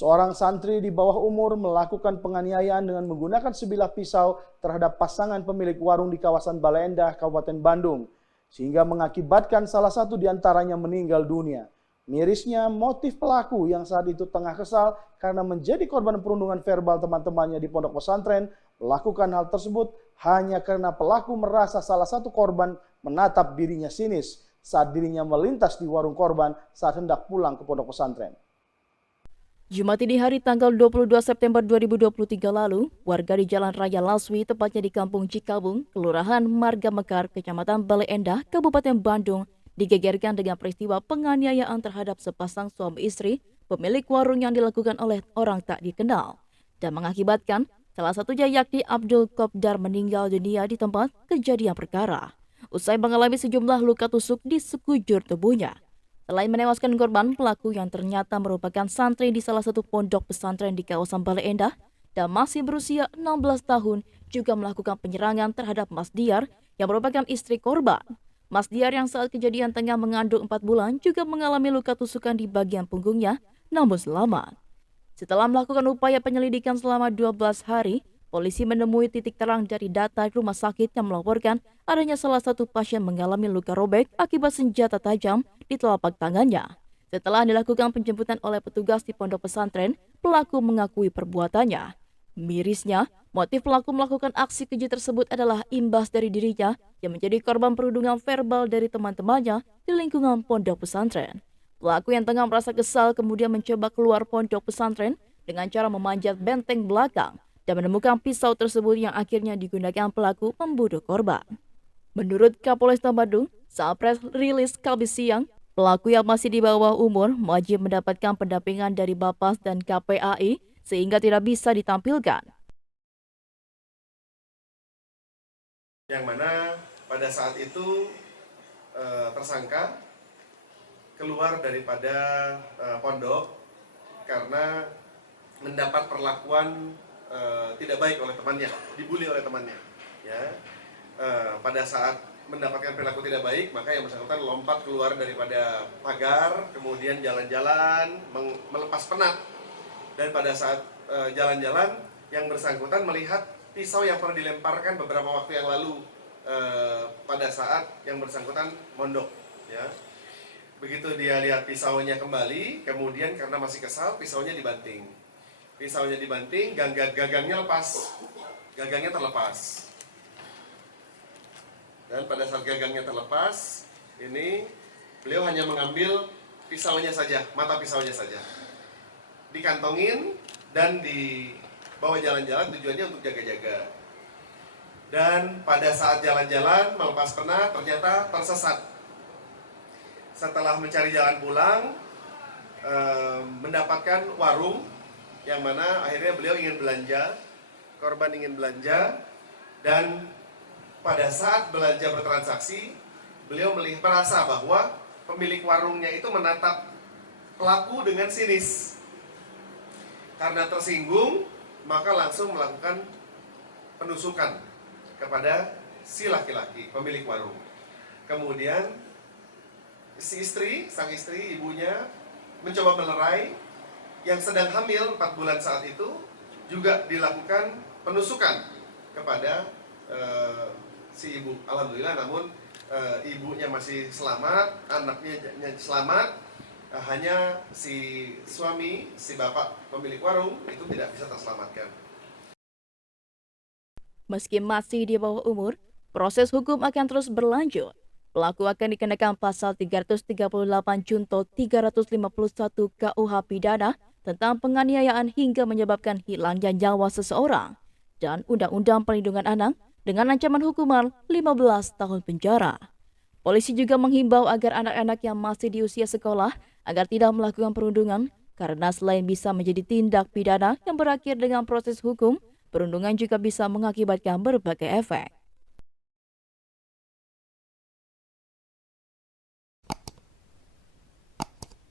Seorang santri di bawah umur melakukan penganiayaan dengan menggunakan sebilah pisau terhadap pasangan pemilik warung di kawasan Bale Endah, Kabupaten Bandung, sehingga mengakibatkan salah satu di antaranya meninggal dunia. Mirisnya, motif pelaku yang saat itu tengah kesal karena menjadi korban perundungan verbal teman-temannya di pondok pesantren melakukan hal tersebut hanya karena pelaku merasa salah satu korban menatap dirinya sinis saat dirinya melintas di warung korban saat hendak pulang ke pondok pesantren. Jumat ini hari tanggal 22 September 2023 lalu, warga di Jalan Raya Laswi, tepatnya di Kampung Cikabung, Kelurahan Marga Mekar, Kecamatan Bale Endah, Kabupaten Bandung, digegerkan dengan peristiwa penganiayaan terhadap sepasang suami istri pemilik warung yang dilakukan oleh orang tak dikenal dan mengakibatkan salah satunya yakni Abdul Kopdar meninggal dunia di tempat kejadian perkara usai mengalami sejumlah luka tusuk di sekujur tubuhnya. Selain menewaskan korban, pelaku yang ternyata merupakan santri di salah satu pondok pesantren di kawasan Bale Endah dan masih berusia 16 tahun juga melakukan penyerangan terhadap Mas Diar yang merupakan istri korban. Mas Diar yang saat kejadian tengah mengandung 4 bulan juga mengalami luka tusukan di bagian punggungnya namun selamat. Setelah melakukan upaya penyelidikan selama 12 hari, polisi menemui titik terang dari data rumah sakit yang melaporkan adanya salah satu pasien mengalami luka robek akibat senjata tajam di telapak tangannya. Setelah dilakukan penjemputan oleh petugas di pondok pesantren, pelaku mengakui perbuatannya. Mirisnya, motif pelaku melakukan aksi keji tersebut adalah imbas dari dirinya yang menjadi korban perundungan verbal dari teman-temannya di lingkungan pondok pesantren. Pelaku yang tengah merasa kesal kemudian mencoba keluar pondok pesantren dengan cara memanjat benteng belakang dan menemukan pisau tersebut yang akhirnya digunakan pelaku membunuh korban. Menurut Kapolresta Bandung, saat press rilis Kamis siang, pelaku yang masih di bawah umur wajib mendapatkan pendampingan dari Bapas dan KPAI sehingga tidak bisa ditampilkan. Yang mana pada saat itu tersangka keluar daripada pondok karena mendapat perlakuan tidak baik oleh temannya, dibully oleh temannya. Ya, pada saat mendapatkan perilaku tidak baik, maka yang bersangkutan lompat keluar daripada pagar, kemudian jalan-jalan, melepas penat. Dan pada saat jalan-jalan, yang bersangkutan melihat pisau yang pernah dilemparkan beberapa waktu yang lalu pada saat yang bersangkutan mondok. Ya, begitu dia lihat pisaunya kembali, kemudian karena masih kesal, pisaunya dibanting. Pisaunya dibanting, gagangnya lepas, gagangnya terlepas. Dan pada saat gagangnya terlepas, ini beliau hanya mengambil pisaunya saja, mata pisaunya saja. Dikantongin dan dibawa jalan-jalan, tujuannya untuk jaga-jaga. Dan pada saat jalan-jalan melepas penat, ternyata tersesat. Setelah mencari jalan pulang, mendapatkan warung yang mana akhirnya beliau ingin belanja, korban ingin belanja, dan pada saat belanja bertransaksi, beliau merasa bahwa pemilik warungnya itu menatap pelaku dengan sinis. Karena tersinggung, maka langsung melakukan penusukan kepada si laki-laki, pemilik warung. Kemudian si istri, sang istri, ibunya mencoba melerai. Yang sedang hamil 4 bulan saat itu juga dilakukan penusukan kepada si ibu. Alhamdulillah, namun ibunya masih selamat, anaknya selamat, hanya si suami, si bapak pemilik warung itu tidak bisa terselamatkan. Meski masih di bawah umur, proses hukum akan terus berlanjut. Pelaku akan dikenakan pasal 338 Junto 351 KUH Pidana tentang penganiayaan hingga menyebabkan hilangnya nyawa seseorang dan Undang-Undang Perlindungan Anak dengan ancaman hukuman 15 tahun penjara. Polisi juga menghimbau agar anak-anak yang masih di usia sekolah agar tidak melakukan perundungan karena selain bisa menjadi tindak pidana yang berakhir dengan proses hukum, perundungan juga bisa mengakibatkan berbagai efek.